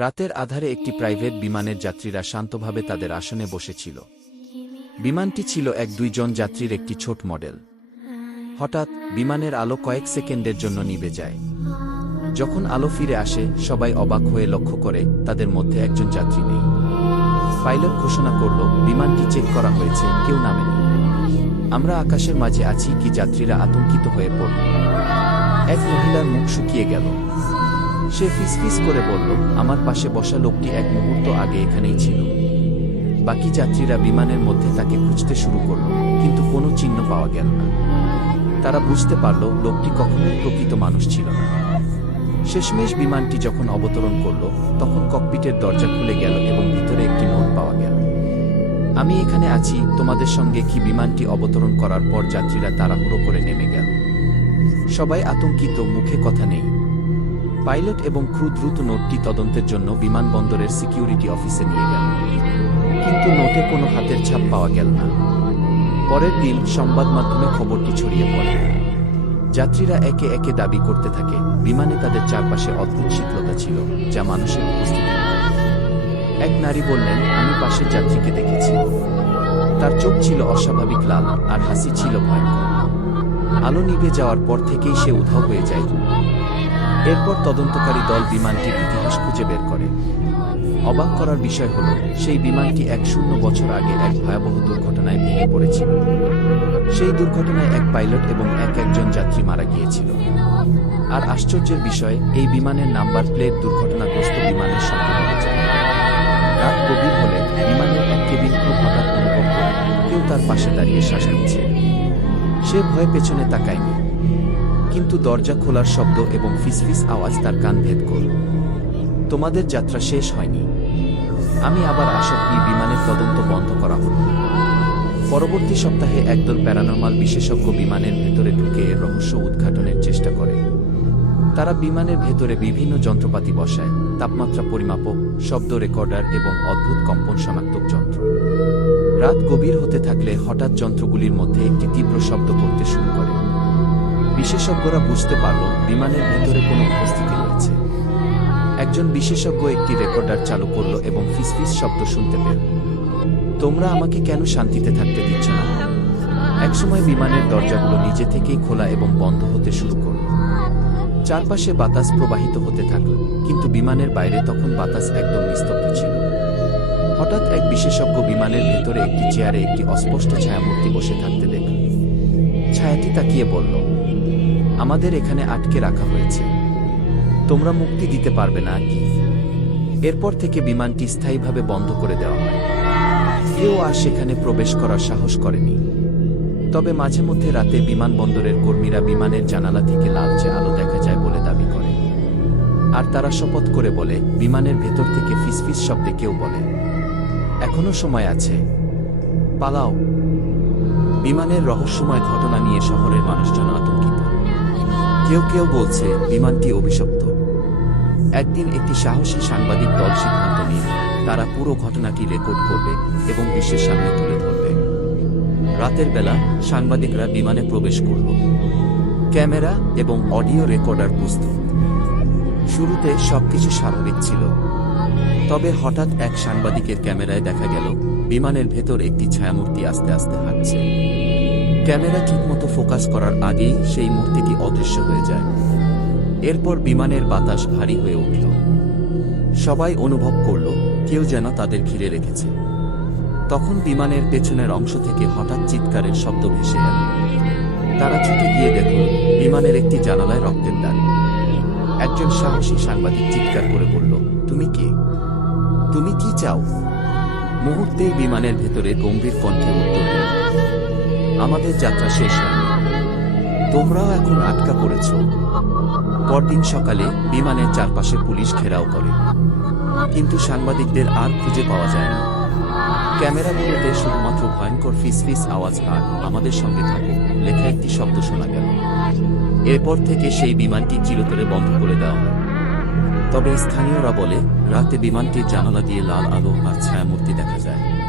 রাতের আধারে একটি প্রাইভেট বিমানের যাত্রীরা শান্তভাবে তাদের আসনে বসেছিল। বিমানটি ছিল এক দুইজন যাত্রীর একটি ছোট মডেল। হঠাৎ বিমানের আলো কয়েক সেকেন্ডের জন্য নিভে যায়। যখন আলো ফিরে আসে, সবাই অবাক হয়ে লক্ষ্য করে তাদের মধ্যে একজন যাত্রী নেই। পাইলট ঘোষণা করল, বিমানটি চেক করা হয়েছে, কেউ নামেনি আমরা আকাশের মাঝে আছি কি যাত্রীরা আতঙ্কিত হয়ে পড়ল? এক মহিলার মুখ শুকিয়ে গেল। সে ফিসফিস করে বলল, আমার পাশে বসা লোকটি এক মুহূর্ত আগে এখানেই ছিল। বাকি যাত্রীরা বিমানের মধ্যে তাকে খুঁজতে শুরু করল, কিন্তু কোনো চিহ্ন পাওয়া গেল না। তারা বুঝতে পারল, লোকটি কখনোই প্রকৃত মানুষ ছিল না। শেষমেশ বিমানটি যখন অবতরণ করল, তখন ককপিটের দরজা খুলে গেল এবং ভিতরে একটি নোট পাওয়া গেল। আমি এখানে আছি, তোমাদের সঙ্গে কি বিমানটি অবতরণ করার পর যাত্রীরা তাড়াহুড়ো করে নেমে গেল? সবাই আতঙ্কিত, মুখে কথা নেই। পাইলট এবং ক্রু দ্রুত নোটটি তদন্তের জন্য বিমানবন্দরের সিকিউরিটি অফিসে নিয়ে গেল। কিন্তু নোটে কোনো হাতের ছাপ পাওয়া গেল না। পরের দিন সংবাদ মাধ্যমে খবরটি ছড়িয়ে পড়ে। যাত্রীরা একে একে দাবি করতে থাকে, বিমানে তাদের চারপাশে অদ্ভুত শীতলতা ছিল, যা মানুষের উপস্থিতি এক নারী বললেন, আমি পাশের যাত্রীকে দেখেছি। তার চোখ ছিল অস্বাভাবিক লাল আর হাসি ছিল ভয়ঙ্কর। আলো নিভে যাওয়ার পর থেকেই সে উধাও হয়ে যায়। এরপর তদন্তকারী দল বিমানটির ইতিহাস খুঁজে বের করে। অবাক করার বিষয় হল, সেই বিমানটি এক শূন্য বছর আগে এক ভয়াবহ দুর্ঘটনায় ভেঙে পড়েছিল। সেই দুর্ঘটনায় এক পাইলট এবং এক একজন যাত্রী মারা গিয়েছিল। আর আশ্চর্যের বিষয়, এই বিমানের নাম্বার প্লেট দুর্ঘটনাগ্রস্ত বিমানের সঙ্গে রাত গভীর হলে বিমানের এক কেবিন ক্রু হঠাৎ অনুভব করে, কেউ তার পাশে দাঁড়িয়ে শ্বাস নিচ্ছে। সে ভয়ে পেছনে তাকায়নি। কিন্তু দরজা খোলার শব্দ এবং ফিসফিস আওয়াজ তার কান ভেদ করল তোমাদের যাত্রা শেষ হয়নি। আমি আবার আসক্তি বিমানের তদন্ত বন্ধ করা হল। পরবর্তী সপ্তাহে একদল প্যারানর্মাল বিশেষজ্ঞ বিমানের ভেতরে ঢুকে রহস্য উদ্ঘাটনের চেষ্টা করে। তারা বিমানের ভেতরে বিভিন্ন যন্ত্রপাতি বসায়, তাপমাত্রা পরিমাপক, শব্দ রেকর্ডার এবং অদ্ভুত কম্পন শনাক্তক যন্ত্র। রাত গভীর হতে থাকলে হঠাৎ যন্ত্রগুলির মধ্যে একটি তীব্র শব্দ করতে শুরু করে। বিশেষজ্ঞরা বুঝতে পারল বিমানের ভেতরে কোনো উপস্থিতি রয়েছে। একজন বিশেষজ্ঞ একটি রেকর্ডার চালু করল এবং ফিসফিস শব্দ শুনতে পেল। তোমরা আমাকে কেন শান্তিতে থাকতে দিচ্ছ না? একসময় বিমানের দরজাগুলো নিজে থেকেই খোলা এবং বন্ধ হতে শুরু করল। চারপাশে বাতাস প্রবাহিত হতে থাকল, কিন্তু বিমানের বাইরে তখন বাতাস একদম নিস্তব্ধ ছিল। হঠাৎ এক বিশেষজ্ঞ বিমানের ভেতরে একটি চেয়ারে একটি অস্পষ্ট ছায়ামূর্তি বসে থাকতে দেখল। ছায়াটি তাকিয়ে বলল আমাদের এখানে আটকে রাখা হয়েছে। তোমরা মুক্তি দিতে পারবে না কি এরপর থেকে বিমানটি স্থায়ীভাবে বন্ধ করে দেওয়া হয়। কেউ আর সেখানে প্রবেশ করার সাহস করেনি। তবে মাঝে মধ্যে রাতে বিমানবন্দরের কর্মীরা বিমানের জানালা থেকে লালচে আলো দেখা যায় বলে দাবি করে। আর তারা শপথ করে বলে, বিমানের ভেতর থেকে ফিসফিস শব্দে কেউ বলে, এখনও সময় আছে। পালাও। বিমানের রহস্যময় ঘটনা নিয়ে শহরের মানুষজন আতঙ্কিত। কেউ কেউ বলছে, বিমানটি অভিশপ্ত। একদিন একটি সাহসী সাংবাদিক দল সিদ্ধান্ত নিয়ে তারা পুরো ঘটনাটি রেকর্ড করবে এবং বিশ্বের সামনে তুলে ধরবে। রাতের বেলা সাংবাদিকরা বিমানে প্রবেশ করল। ক্যামেরা এবং অডিও রেকর্ডার প্রস্তুত। শুরুতে সবকিছু স্বাভাবিক ছিল। তবে হঠাৎ এক সাংবাদিকের ক্যামেরায় দেখা গেল, বিমানের ভেতর একটি ছায়ামূর্তি আস্তে আস্তে হাঁটছে। ক্যামেরা ঠিকমতো ফোকাস করার আগেই সেই মূর্তিটি অদৃশ্য হয়ে যায়। এরপর বিমানের বাতাস ভারী হয়ে উঠল। সবাই অনুভব করল, কেউ যেন তাদের ঘিরে রেখেছে। তখন বিমানের পেছনের অংশ থেকে হঠাৎ চিৎকারের শব্দ ভেসে এল। তারা ছুটে গিয়ে দেখল, বিমানের একটি জানালায় রক্তের দাগ। একজন সাহসী সাংবাদিক চিৎকার করে বলল, তুমি কে? তুমি কি চাও? মুহূর্তেই বিমানের ভেতরে গম্ভীর কণ্ঠে উত্তর আমাদের যাত্রা শেষ হয়। তোমরাও এখন আটকা পড়েছ। পরদিন সকালে বিমানের চারপাশে পুলিশ ঘেরাও করে। কিন্তু সাংবাদিকদের আর খুঁজে পাওয়া যায় না। ক্যামেরাগুলোতে শুধুমাত্র ভয়ঙ্কর ফিসফিস আওয়াজ আর আমাদের সঙ্গে থাকে লেখা একটি শব্দ শোনা গেল। এরপর থেকে সেই বিমানটি চিরতরে বন্ধ করে দেওয়া হয়। তবে স্থানীয়রা বলে, রাতে বিমানটির জানালা দিয়ে লাল আলো আর ছায়ামূর্তি দেখা যায়।